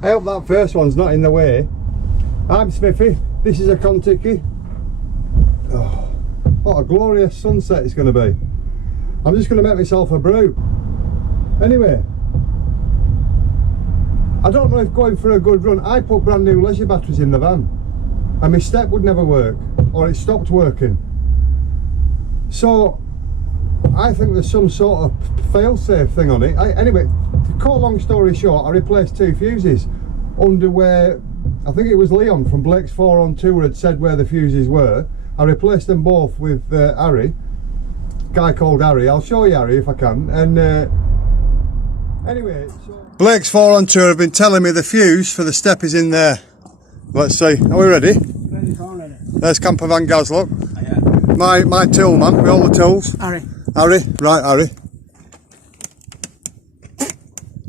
I hope that first one's not in the way. I'm Smithy, this is a Contiki. Oh, what a glorious sunset it's going to be. I'm just going to make myself a brew. Anyway, I don't know if going for a good run, I put brand new leisure batteries in the van and my step would never work, or it stopped working. So I think there's some sort of fail-safe thing on it. Anyway, to cut a long story short, I replaced 2 fuses under where, I think it was Leon from Blake's 4 on Tour had said where the fuses were. I replaced them both with Harry, a guy called Harry. I'll show you Harry if I can. And anyway, so Blake's 4 on Tour have been telling me the fuse for the step is in there. Let's see, are we ready? Ready. There's Camper Van Gaz, look. Oh, yeah. My tool man with all the tools. Harry. Harry, right Harry.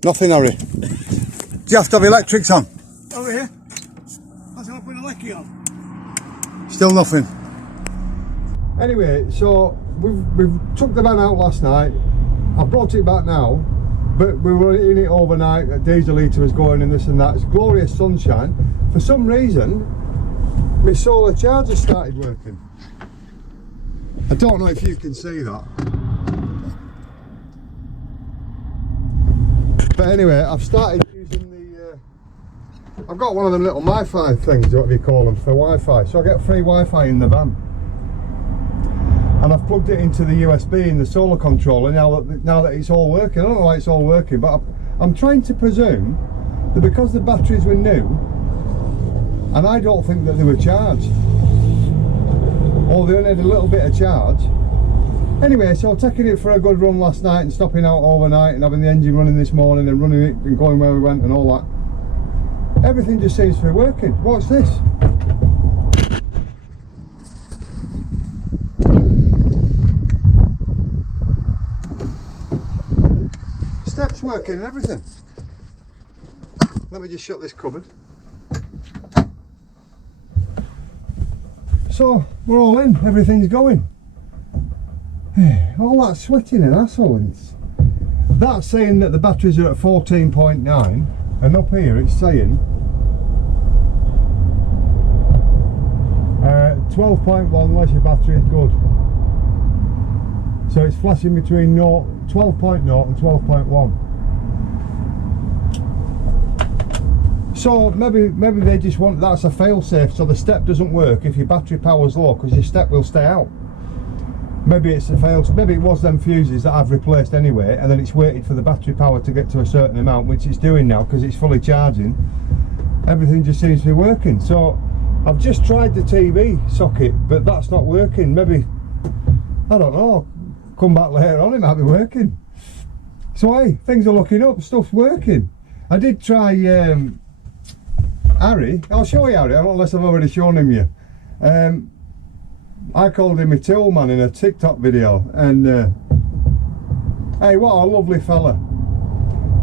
Nothing Harry. Do you have to have electrics on? Over here. Let's not put a lecky on. Still nothing. Anyway, so we've took the van out last night. I brought it back now, but we were in it overnight. A diesel heater was going and this and that. It's glorious sunshine. For some reason, my solar charger started working. I don't know if you can see that. But anyway, I've started using the I've got one of them little MiFi things, whatever you call them, for Wi-Fi. So I get free Wi-Fi in the van. And I've plugged it into the USB in the solar controller now that it's all working. I don't know why it's all working, but I'm trying to presume that because the batteries were new, and I don't think that they were charged, or they only had a little bit of charge. Anyway, so taking it for a good run last night and stopping out overnight and having the engine running this morning and running it and going where we went and all that. Everything just seems to be working. What's this? Steps working and everything. Let me just shut this cupboard. So we're all in, everything's going. All that sweating and hassle. That's saying that the batteries are at 14.9, and up here it's saying 12.1 leisure battery is good. So it's flashing between 12.0 and 12.1. So maybe they just want, that's a fail-safe, so the step doesn't work if your battery power's low, because your step will stay out. Maybe it's a fail, maybe it was them fuses that I've replaced anyway, and then it's waited for the battery power to get to a certain amount, which it's doing now because it's fully charging. Everything just seems to be working. So I've just tried the TV socket, but that's not working. Maybe, I don't know, come back later on, it might be working. So hey, things are looking up, stuff's working. I did try Harry, I'll show you Harry, unless I've already shown him you. I called him a tool man in a TikTok video, and hey, what a lovely fella.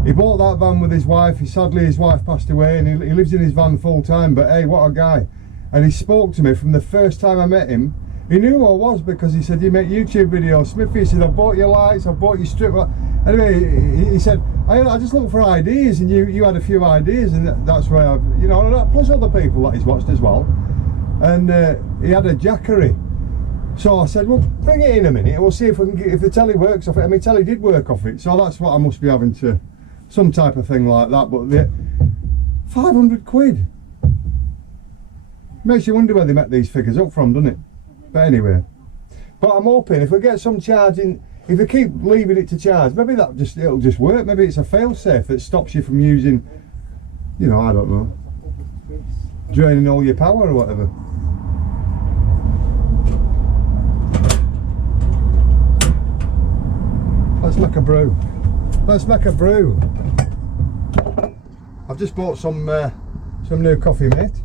He bought that van with his wife. Sadly his wife passed away, and he lives in his van full time, but hey, what a guy. And he spoke to me from the first time I met him. He knew who I was because he said, you make YouTube videos, Smithy. He said, I bought your lights, I bought your strip. Anyway, he said, I just look for ideas, and you had a few ideas, and that's where I've, you know, plus other people that he's watched as well. And he had a Jackery. So I said, well, bring it in a minute and we'll see if we can get, if the telly works off it. I mean, telly did work off it, so that's what I must be having to, some type of thing like that. But the 500 quid makes you wonder where they met these figures up from, doesn't it? But anyway, but I'm hoping if we get some charging, if we keep leaving it to charge, maybe it'll just work. Maybe it's a fail-safe that stops you from using, you know, I don't know, draining all your power or whatever. Let's make a brew. Let's make a brew. I've just bought some new coffee mate.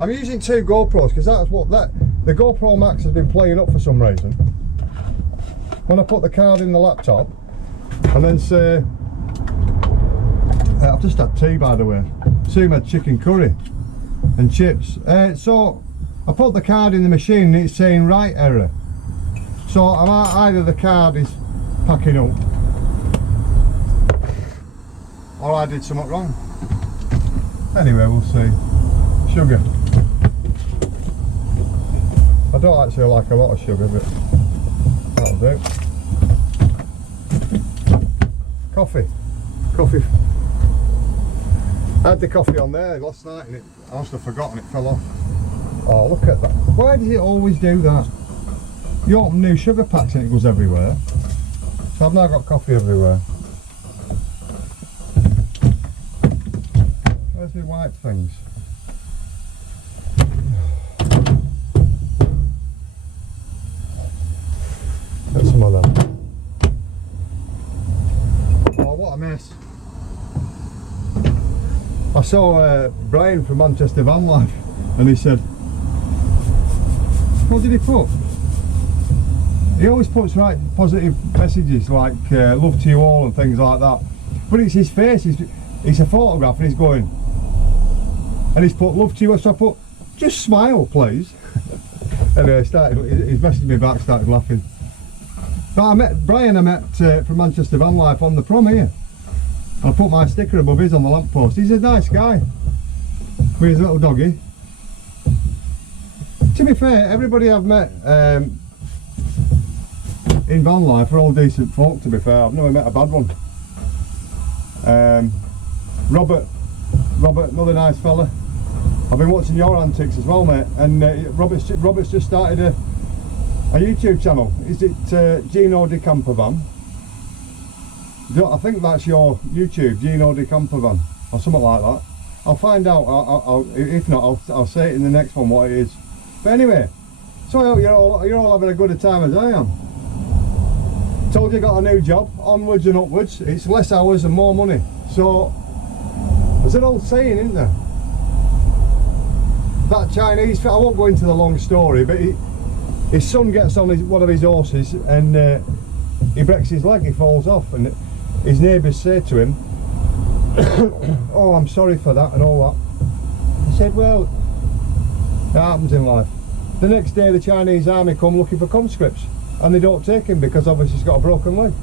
I'm using 2 GoPros because that's what the GoPro Max has been playing up for some reason. When I put the card in the laptop and then say, I've just had tea by the way. Soon had chicken curry and chips. So I put the card in the machine and it's saying write error. So either the card is packing up or I did something wrong. Anyway, we'll see. Sugar. I don't actually like a lot of sugar, but that'll do. Coffee. Coffee. I had the coffee on there last night and I must have forgotten it fell off. Oh, look at that. Why does it always do that? You open new sugar packs and it goes everywhere. So I've now got coffee everywhere. Where's my white things? Get some of them. Oh, what a mess. I saw Brian from Manchester Vanlife and he said, what did he put? He always puts right positive messages like love to you all and things like that, but it's his face, it's a photograph and he's going, and he's put love to you, so I put just smile please. Anyway, he's messaged me back, started laughing. But I met Brian, from Manchester Vanlife on the prom here. I put my sticker above his on the lamppost. He's a nice guy with his little doggy. To be fair, everybody I've met in Vanlife are all decent folk, to be fair. I've never met a bad one. Robert, another nice fella. I've been watching your antics as well, mate, and Robert's just started a YouTube channel. Is it Gino De Campervan? I think that's your YouTube, Gino De Campervan, or something like that. I'll find out. If not, I'll say it in the next one what it is. But anyway, so I hope you're all having a good a time as I am. Told you got a new job, onwards and upwards. It's less hours and more money. So there's an old saying, isn't there? That Chinese, I won't go into the long story, but his son gets on one of his horses and he breaks his leg, he falls off, and his neighbours say to him, oh, I'm sorry for that and all that. He said, well, that happens in life. The next day the Chinese army come looking for conscripts and they don't take him because obviously he's got a broken leg.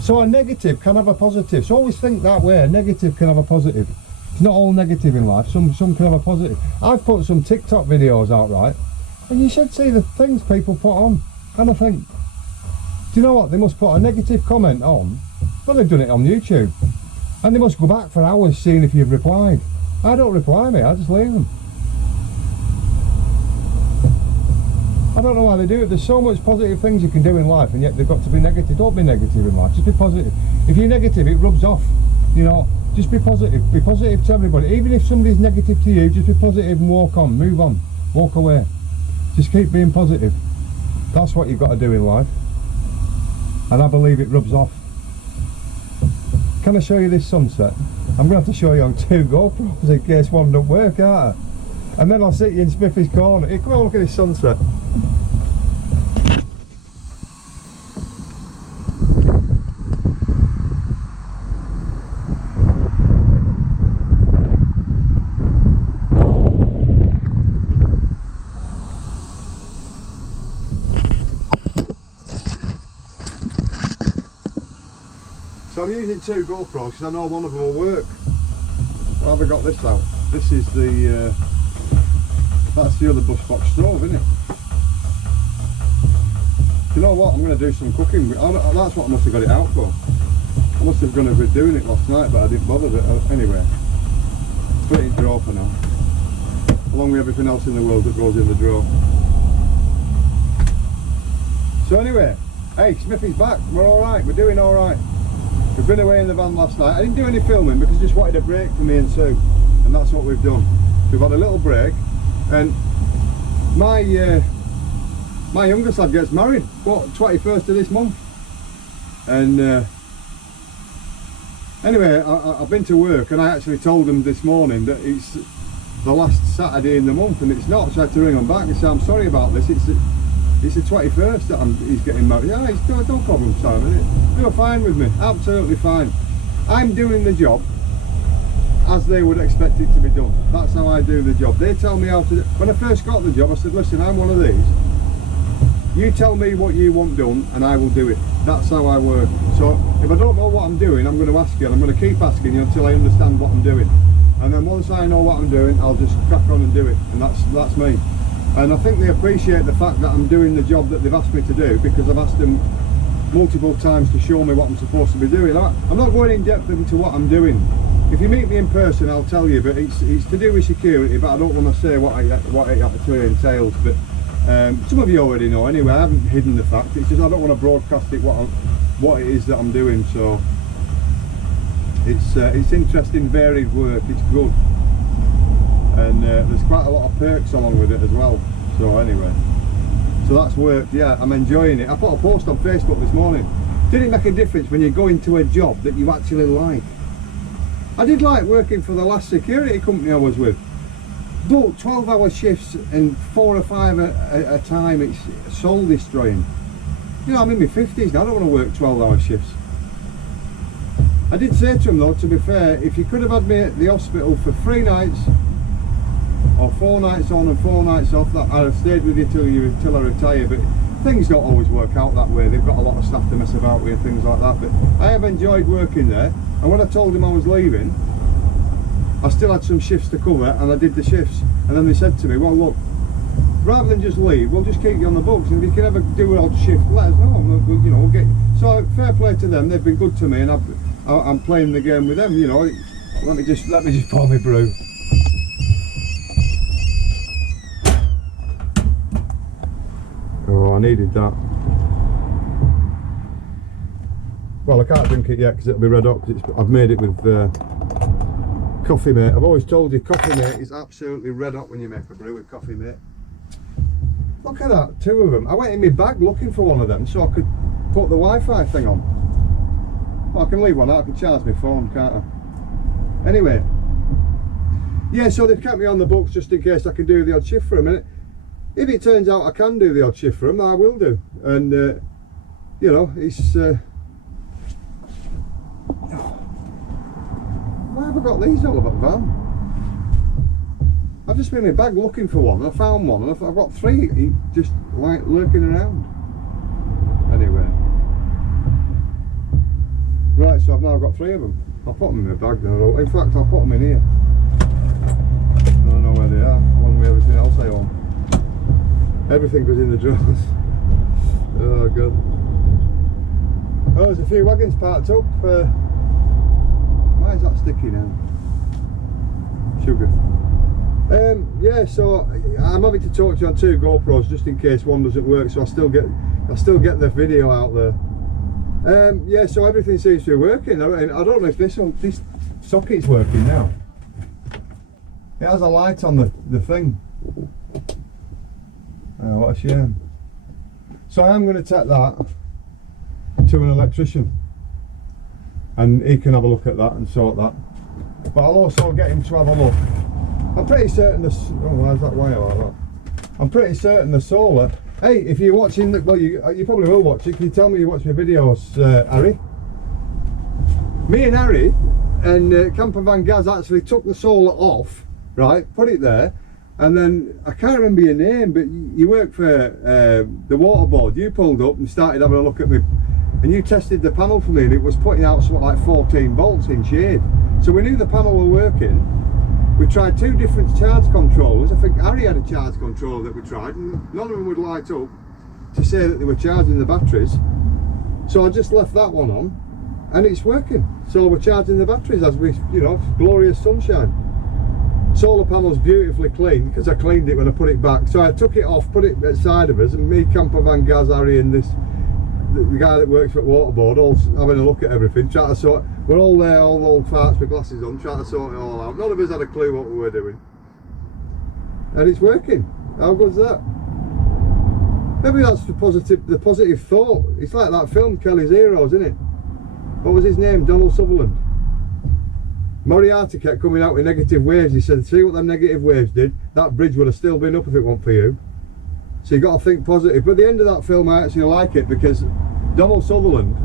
So a negative can have a positive. So always think that way, a negative can have a positive. It's not all negative in life, some can have a positive. I've put some TikTok videos out, right, and you should see the things people put on, and I think, do you know what, they must put a negative comment on, well, they've done it on YouTube, and they must go back for hours seeing if you've replied. I don't reply, mate, I just leave them. I don't know why they do it. There's so much positive things you can do in life and yet they've got to be negative. Don't be negative in life, just be positive. If you're negative, it rubs off, you know. Just be positive to everybody. Even if somebody's negative to you, just be positive and walk on, move on, walk away. Just keep being positive. That's what you've got to do in life, and I believe it rubs off. Can I show you this sunset? I'm going to have to show you on 2 GoPros in case one don't work, aren't I? And then I'll sit you in Smithy's corner. Hey, come on, look at this sunset. So I'm using 2 GoPros because I know one of them will work. Well, have I got this out? This is the, that's the other bus box stove, isn't it? Do you know what? I'm going to do some cooking. That's what I must have got it out for. I must have gone to be doing it last night, but I didn't bother. Anyway, put it in the drawer for now. Along with everything else in the world that goes in the drawer. So anyway, hey, Smithy's back. We're alright. We're doing alright. We've been away in the van last night. I didn't do any filming because I just wanted a break for me and Sue, and that's what we've done. We've had a little break, and my youngest lad gets married, what, 21st of this month, and anyway, I've been to work and I actually told them this morning that it's the last Saturday in the month, and it's not, so I had to ring them back and say I'm sorry about this, it's the 21st that he's getting married. Yeah, it's no problem, Simon. They were fine with me, absolutely fine. I'm doing the job as they would expect it to be done. That's how I do the job. They tell me how to do. When I first got the job, I said, listen, I'm one of these. You tell me what you want done and I will do it. That's how I work. So if I don't know what I'm doing, I'm going to ask you, and I'm going to keep asking you until I understand what I'm doing. and then once I know what I'm doing, I'll just crack on and do it, and that's me. And I think they appreciate the fact that I'm doing the job that they've asked me to do, because I've asked them multiple times to show me what I'm supposed to be doing. I'm not going in depth into what I'm doing. If you meet me in person, I'll tell you, but it's to do with security, but I don't want to say what it actually entails. But some of you already know anyway. I haven't hidden the fact. It's just I don't want to broadcast it what it is that I'm doing. So it's interesting, varied work. It's good, and there's quite a lot of perks along with it as well. So anyway, so that's worked. Yeah, I'm enjoying it. I put a post on Facebook this morning. Did it make a difference when you go into a job that you actually like? I did like working for the last security company I was with, but 12-hour shifts and 4 or 5 at a time, it's soul destroying. You know, I'm in my 50s now, I don't want to work 12-hour shifts. I did say to him though, to be fair, if you could have had me at the hospital for 3 nights, or 4 nights on and 4 nights off, that I'd have stayed with you till I retire, but things don't always work out that way. They've got a lot of staff to mess about with and things like that, but I have enjoyed working there. And when I told him I was leaving, I still had some shifts to cover, and I did the shifts. And then they said to me, well look, rather than just leave, we'll just keep you on the books, and if you can ever do an odd shift, let us know. You know, we'll get. So fair play to them, they've been good to me, and I'm playing the game with them. You know, let me just pour my brew. Oh, I needed that. Well, I can't drink it yet because it'll be red hot. I've made it with Coffee Mate. I've always told you, Coffee Mate is absolutely red hot when you make a brew with Coffee Mate. Look at that, 2 of them. I went in my bag looking for one of them so I could put the Wi-Fi thing on. Well, I can leave one out, I can charge my phone, can't I? Anyway, yeah, so they've kept me on the books just in case I can do the odd shift for a minute. If it turns out I can do the odd shift for them, I will do. And, you know, it's... why have I got these all about van? I've just been in my bag looking for one, and I found one, and I've got 3 just like lurking around. Anyway, right, so I've now got 3 of them. I'll put them in my bag now. In fact, I'll put them in here. I don't know where they are. One with everything else I own. Everything goes in the drawers. Oh god. Oh, there's a few wagons parked up. Why is that sticky now? Sugar. Yeah, so I'm having to talk to you on 2 GoPros just in case one doesn't work, so I'll still get the video out there. Yeah, so everything seems to be working. I don't know if this socket's working now. It has a light on the thing. Oh, what a shame. So I am going to take that to an electrician, and he can have a look at that and sort that. But I'll also get him to have a look. I'm pretty certain this. Oh, where's that wire like that? I'm pretty certain the solar. Hey, if you're watching, well, you probably will watch it. Can you tell me you watch my videos, Harry? Me and Harry and Camper Van Gaz actually took the solar off, right? Put it there, and then I can't remember your name, but you work for the water board. You pulled up and started having a look at me. And you tested the panel for me, and it was putting out something like 14 volts in shade. So we knew the panel were working. We tried 2 different charge controllers. I think Harry had a charge controller that we tried, and none of them would light up to say that they were charging the batteries. So I just left that one on, and it's working. So we're charging the batteries as we, you know, glorious sunshine. Solar panel's beautifully clean because I cleaned it when I put it back. So I took it off, put it at the side of us, and me, Camper Van Gaz, Harry, and the guy that works at Waterboard, all having a look at everything, trying to sort. We're all there, all old farts with glasses on, trying to sort it all out. None of us had a clue what we were doing, and it's working. How good's that? Maybe that's the positive thought. It's like that film Kelly's Heroes, isn't it? What was his name? Donald Sutherland. Moriarty kept coming out with negative waves. He said, "See what them negative waves did? That bridge would have still been up if it weren't for you." So you got to think positive. But at the end of that film, I actually like it because Donald Sutherland,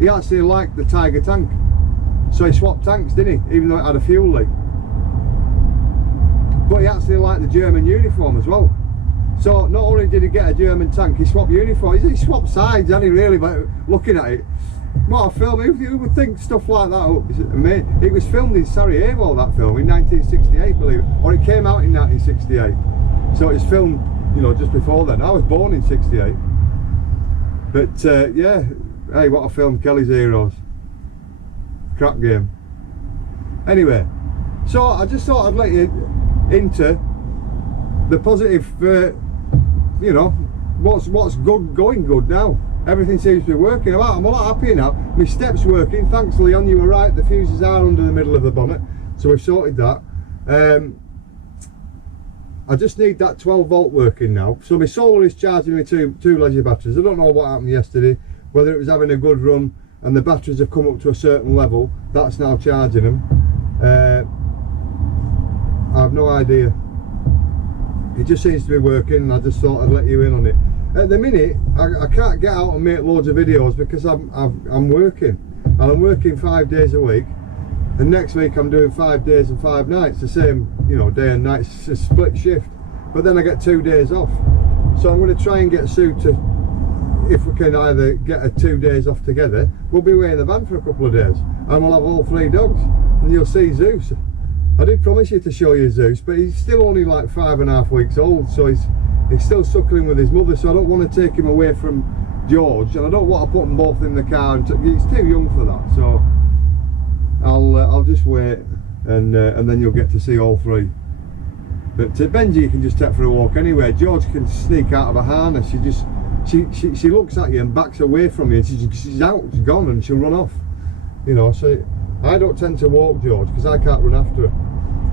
he actually liked the Tiger tank. So he swapped tanks, didn't he? Even though it had a fuel leak. But he actually liked the German uniform as well. So not only did he get a German tank, he swapped uniform. He swapped sides, hadn't he, really, by looking at it. What a film! Who would think stuff like that up? It was filmed in Sarajevo, that film, in 1968, believe it. Or it came out in 1968. So it's filmed, you know, just before then. I was born in 68. But yeah, hey, what a film, Kelly's Heroes. Crap game. Anyway, so I just thought I'd let you into the positive, you know, what's good, going good now. Everything seems to be working. I'm a lot happier now. My step's working. Thanks, Leon, you were right. The fuses are under the middle of the bonnet, so we've sorted that. I just need that 12 volt working now. So my solar is charging me two leisure batteries. I don't know what happened yesterday, whether it was having a good run and the batteries have come up to a certain level. That's now charging them. I have no idea. It just seems to be working, and I just thought I'd let you in on it. At the minute, I can't get out and make loads of videos because I'm working, and I'm working 5 days a week. And next week I'm doing 5 days and 5 nights, the same, you know, day and night. It's a split shift. But then I get 2 days off. So I'm going to try and get Sue to, if we can either get 2 days off together, we'll be away in the van for a couple of days, and we'll have all 3 dogs, and you'll see Zeus. I did promise you to show you Zeus, but he's still only like 5.5 weeks old, so he's still suckling with his mother, so I don't want to take him away from George, and I don't want to put them both in the car, and he's too young for that, so I'll just wait, and then you'll get to see all 3. But Benji you can just take for a walk anyway. George can sneak out of a harness. She looks at you and backs away from you, and she's out, she's gone, and she'll run off, you know. So I don't tend to walk George because I can't run after her,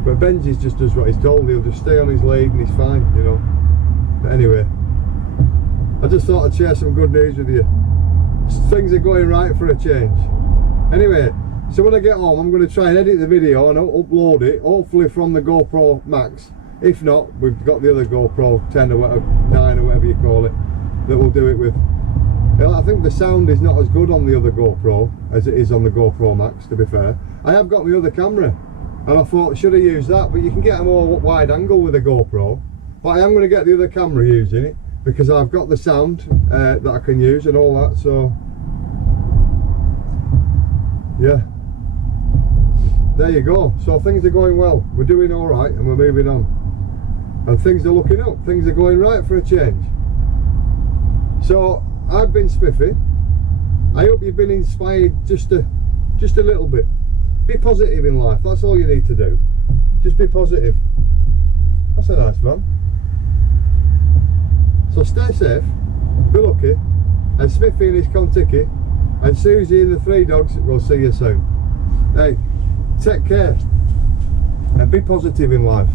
but Benji just does what he's told. He'll just stay on his lead and he's fine, you know. But anyway, I just thought I'd share some good news with you. Things are going right for a change. Anyway, so when I get home, I'm going to try and edit the video and upload it, hopefully from the GoPro Max. If not, we've got the other GoPro 10 or whatever, 9 or whatever you call it, that we'll do it with. I think the sound is not as good on the other GoPro as it is on the GoPro Max, to be fair. I have got my other camera, and I thought, should I use that? But you can get a more wide angle with a GoPro. But I am going to get the other camera using it, because I've got the sound that I can use and all that, so yeah. There you go. So things are going well. We're doing all right, and we're moving on. And things are looking up. Things are going right for a change. So I've been Smithy. I hope you've been inspired just a little bit. Be positive in life. That's all you need to do. Just be positive. That's a nice one. So stay safe, be lucky, and Smithy and his Contiki, and Susie and the 3 dogs, we'll see you soon. Hey, take care, and be positive in life.